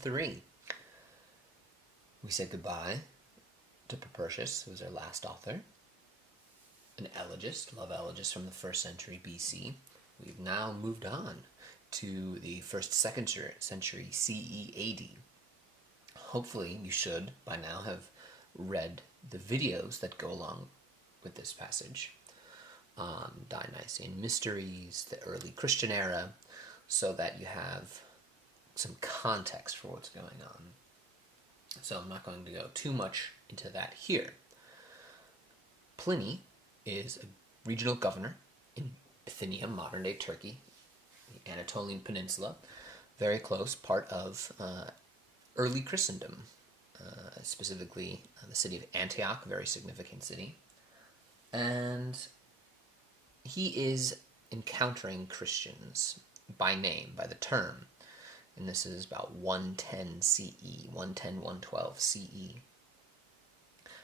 3. We said goodbye to Propertius, who was our last author, an elegist, love elegist from the 1st century BC. We've now moved on to the 1st century CE AD. Hopefully you should by now have read the videos that go along with this passage on Dionysian mysteries, the early Christian era, so that you have some context for what's going on. So I'm not going to go too much into that here. Pliny is a regional governor in Bithynia, modern-day Turkey, the Anatolian Peninsula, very close part of early Christendom, specifically the city of Antioch, a very significant city. And he is encountering Christians by name, by the term, and this is about 110 CE, 110, 112 CE.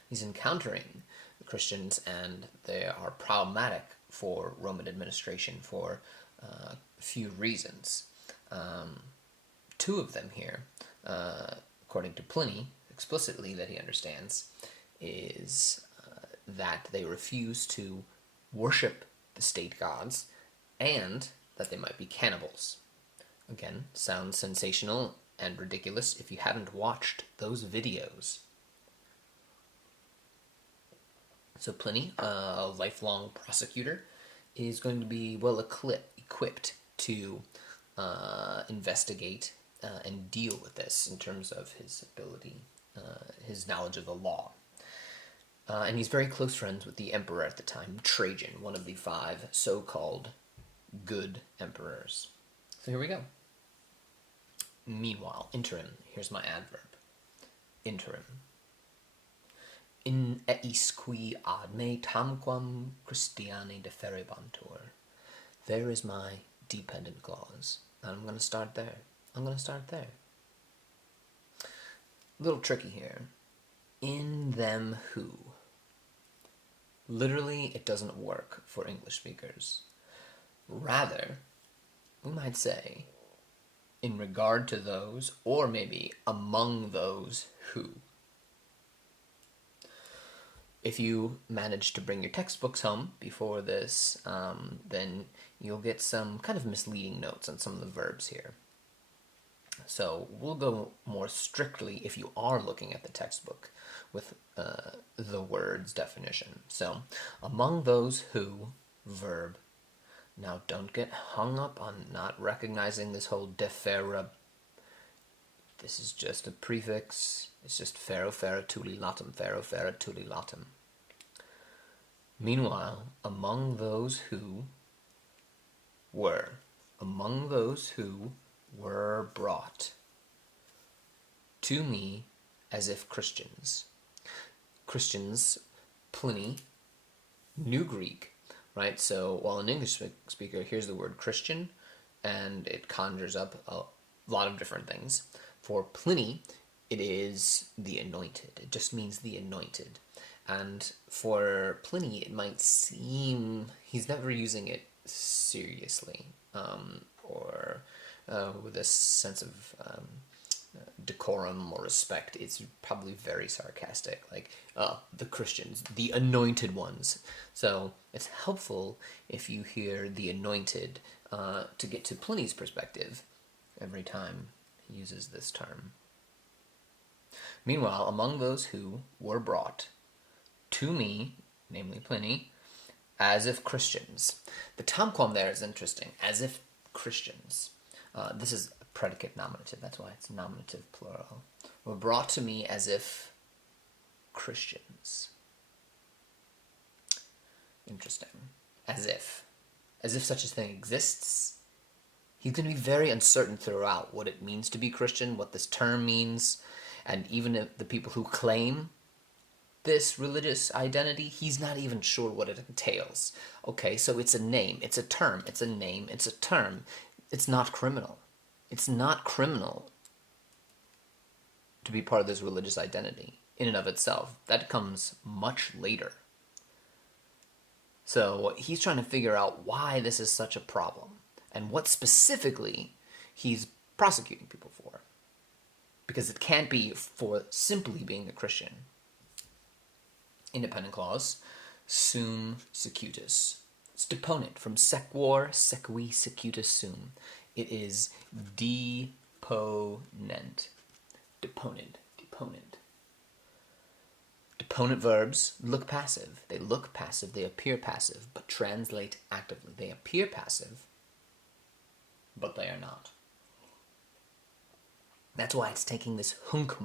He's encountering the Christians, and they are problematic for Roman administration for a few reasons. Two of them here, according to Pliny, explicitly that he understands, is that they refuse to worship the state gods, and that they might be cannibals. Again, sounds sensational and ridiculous if you haven't watched those videos. So Pliny, a lifelong prosecutor, is going to be well equipped to investigate and deal with this in terms of his ability, his knowledge of the law. And he's very close friends with the emperor at the time, Trajan, one of the 5 so-called good emperors. So here we go. Meanwhile, interim, here's my adverb. Interim. In eis qui ad me tamquam Christiani deferebantur. There is my dependent clause. And I'm going to start there. A little tricky here. In them who. Literally, it doesn't work for English speakers. Rather, we might say, in regard to those, or maybe among those who. If you manage to bring your textbooks home before this, then you'll get some kind of misleading notes on some of the verbs here. So we'll go more strictly, if you are looking at the textbook, with the word's definition. So, among those who, verb. Now, don't get hung up on not recognizing this whole defera. This is just a prefix. It's just fero fera tuli latum, fero fera tuli latum. Meanwhile, among those who were brought to me as if Christians. Christians, Pliny, knew Greek, right? So while an English speaker hears the word Christian, and it conjures up a lot of different things, for Pliny, it is the anointed. It just means the anointed. And for Pliny, it might seem he's never using it seriously, or with a sense of decorum or respect. It's probably very sarcastic, like, the Christians, the anointed ones. So it's helpful if you hear the anointed to get to Pliny's perspective every time he uses this term. Meanwhile, among those who were brought to me, namely Pliny, as if Christians. The tamquam there is interesting, as if Christians. This is a predicate nominative, that's why it's nominative plural. Were brought to me as if Christians. Interesting. As if such a thing exists. He's going to be very uncertain throughout what it means to be Christian, what this term means, and even if the people who claim this religious identity, he's not even sure what it entails. Okay, so it's a name, it's a term, it's a name, it's a term. It's not criminal. It's not criminal to be part of this religious identity in and of itself. That comes much later. So he's trying to figure out why this is such a problem and what specifically he's prosecuting people for. because it can't be for simply being a Christian. Independent clause, sum secutus. It's deponent from sequor, sequi, secutus sum. It is deponent. Deponent. Deponent verbs look passive. They look passive, they appear passive, but translate actively. They appear passive, but they are not. That's why it's taking this hunc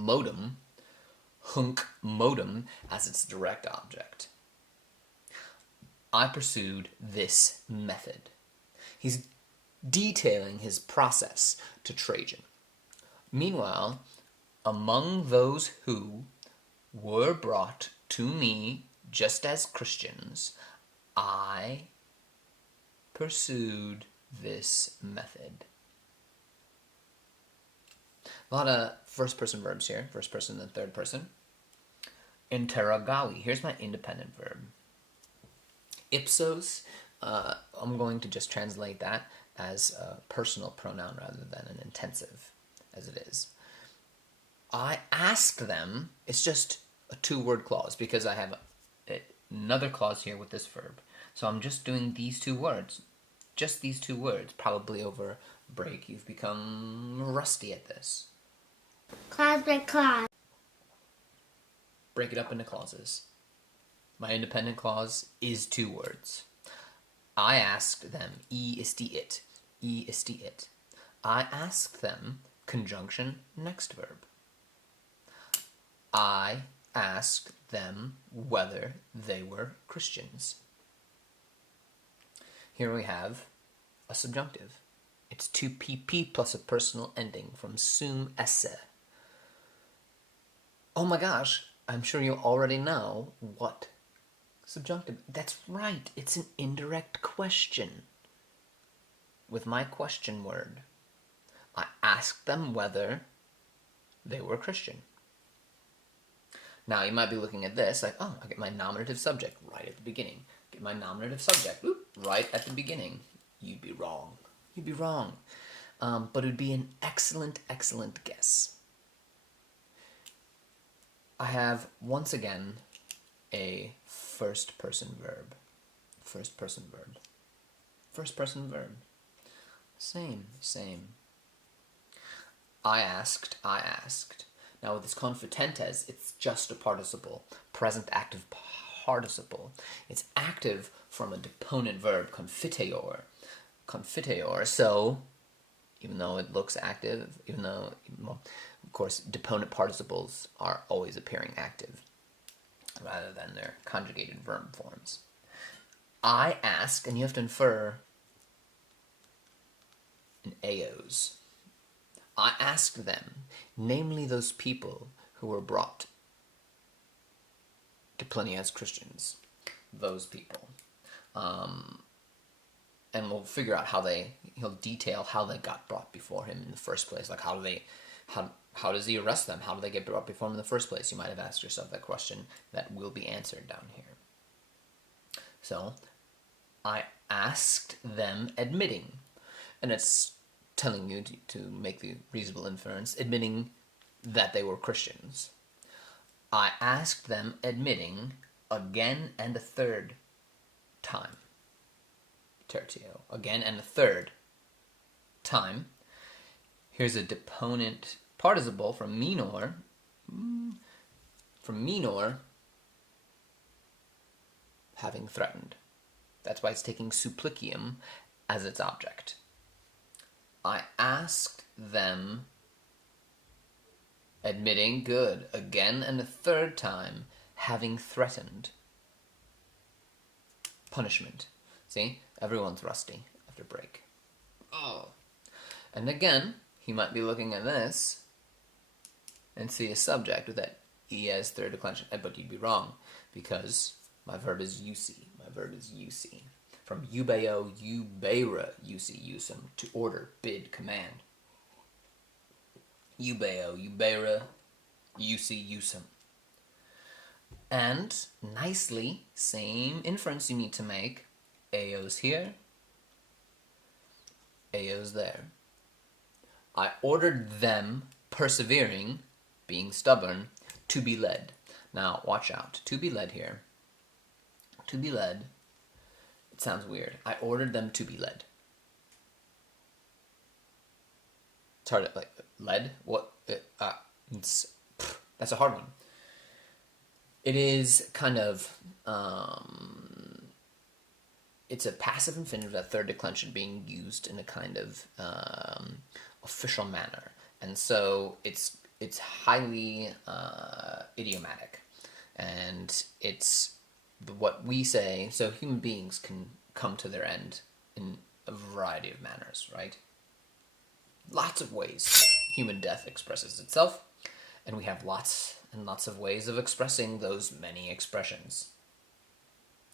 modum as its direct object. I pursued this method. He's detailing his process to Trajan. Meanwhile, among those who were brought to me just as Christians, I pursued this method. A lot of first-person verbs here, first person and third person. Interrogavi, here's my independent verb. Ipsos, I'm going to just translate that as a personal pronoun rather than an intensive, as it is. I asked them, it's just a two-word clause because I have another clause here with this verb. So I'm just doing these two words, just these two words. Probably over break you've become rusty at this. Clause by clause. Break it up into clauses. My independent clause is two words. I asked them, e isti it, e isti it. I asked them, conjunction, next verb. I asked them whether they were Christians. Here we have a subjunctive. It's 2pp plus a personal ending from sum esse. Oh my gosh, I'm sure you already know what subjunctive. That's right, it's an indirect question with my question word. I asked them whether they were Christian. Now, you might be looking at this like, oh, I get my nominative subject right at the beginning. Get my nominative subject right at the beginning. You'd be wrong. You'd be wrong. But it would be an excellent, excellent guess. I have, once again, a first-person verb. First-person verb. First-person verb. Same. I asked. Now with this confitentes, it's just a participle, present active participle. It's active from a deponent verb, confiteor. So, even though it looks active, of course, deponent participles are always appearing active, rather than their conjugated verb forms. I asked, and you have to infer an eos. I asked them, namely those people who were brought to Pliny as Christians. Those people. And we'll figure out he'll detail how they got brought before him in the first place. Like how does he arrest them? How do they get brought before him in the first place? You might have asked yourself that question. That will be answered down here. So, I asked them admitting. And it's telling you to make the reasonable inference, admitting that they were Christians. I asked them admitting again and a third time. Tertio. Again and a third time. Here's a deponent participle from minor. Having threatened. That's why it's taking supplicium as its object. I asked them admitting, good, again and a third time, having threatened. Punishment. See? Everyone's rusty after break. Oh. And again, he might be looking at this and see a subject with that E as third declension. But you'd be wrong, because my verb is usi. From eubeo, eubera, usi, usum, to order, bid, command. Eubeo, eubera, usi, usum. And, nicely, same inference you need to make. Eos here, Eos there. I ordered them persevering, being stubborn, to be led. Now, watch out. To be led here. To be led. It sounds weird. I ordered them to be led. It's hard to, led? What? That's a hard one. It is kind of, it's a passive infinitive, that third declension being used in a kind of official manner. And so it's highly idiomatic. And it's what we say, so human beings can come to their end in a variety of manners, right? Lots of ways human death expresses itself, and we have lots and lots of ways of expressing those many expressions.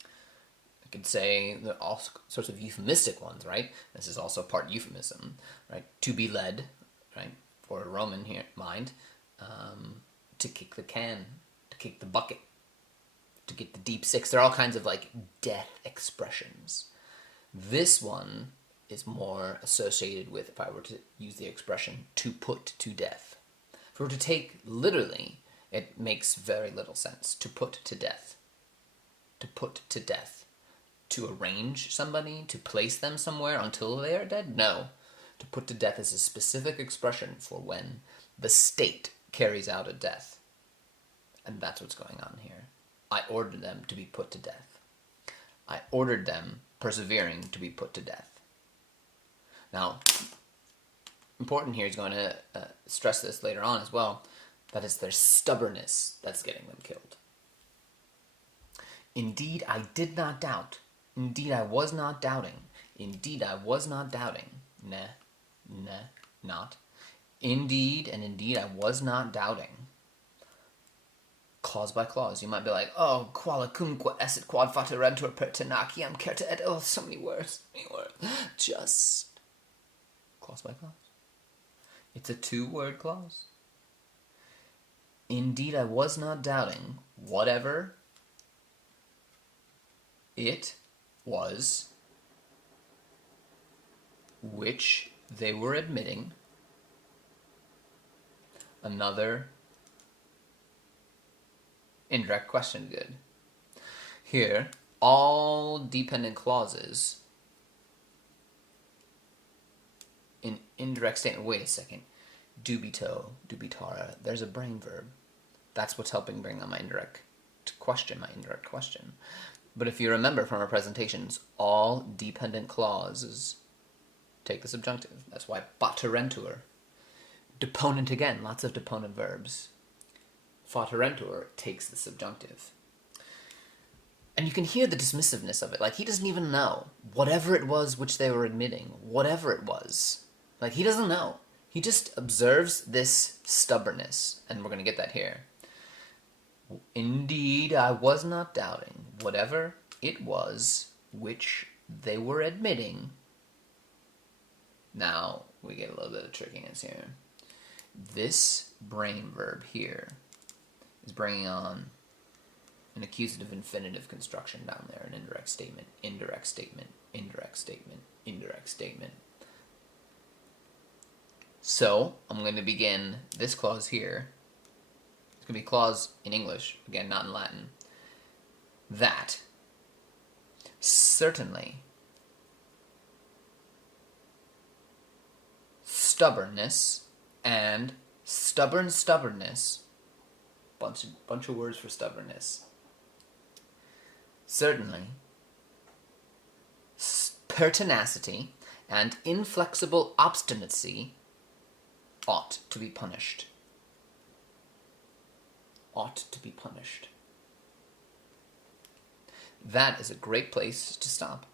I could say there are all sorts of euphemistic ones, right? This is also part euphemism, right? To be led, right? For a Roman here mind, to kick the can, to kick the bucket, to get the deep six. There are all kinds of death expressions. This one is more associated with, if I were to use the expression, to put to death. If we were to take literally, it makes very little sense. To put to death. To put to death. To arrange somebody, to place them somewhere until they are dead? No. To put to death is a specific expression for when the state carries out a death. And that's what's going on here. I ordered them to be put to death. I ordered them, persevering, to be put to death. Now, important here, he's going to stress this later on as well, that it's their stubbornness that's getting them killed. Indeed, I did not doubt. Indeed, I was not doubting. Indeed, I was not doubting. Not. Indeed, and indeed, I was not doubting. Clause by clause. You might be like, oh, qualacumque esset quod faterentur per tenaciam certa et... Oh, so many words. Just clause by clause. It's a two-word clause. Indeed, I was not doubting whatever it was which they were admitting. Another indirect question, good. Here, all dependent clauses in indirect statement. Wait a second. Dubito, dubitara. There's a brain verb. That's what's helping bring on my indirect question. But if you remember from our presentations, all dependent clauses take the subjunctive. That's why faterentur. Deponent again, lots of deponent verbs. Faterentur takes the subjunctive. And you can hear the dismissiveness of it. He doesn't even know. Whatever it was which they were admitting, whatever it was. He doesn't know. He just observes this stubbornness. And we're going to get that here. Indeed, I was not doubting. Whatever it was which they were admitting. Now, we get a little bit of trickiness here. This brain verb here is bringing on an accusative infinitive construction down there, an indirect statement, indirect statement, indirect statement, indirect statement. So, I'm going to begin this clause here. It's going to be a clause in English, again, not in Latin. That certainly stubbornness and stubbornness, bunch of words for stubbornness. Certainly, pertinacity and inflexible obstinacy ought to be punished. Ought to be punished. That is a great place to stop.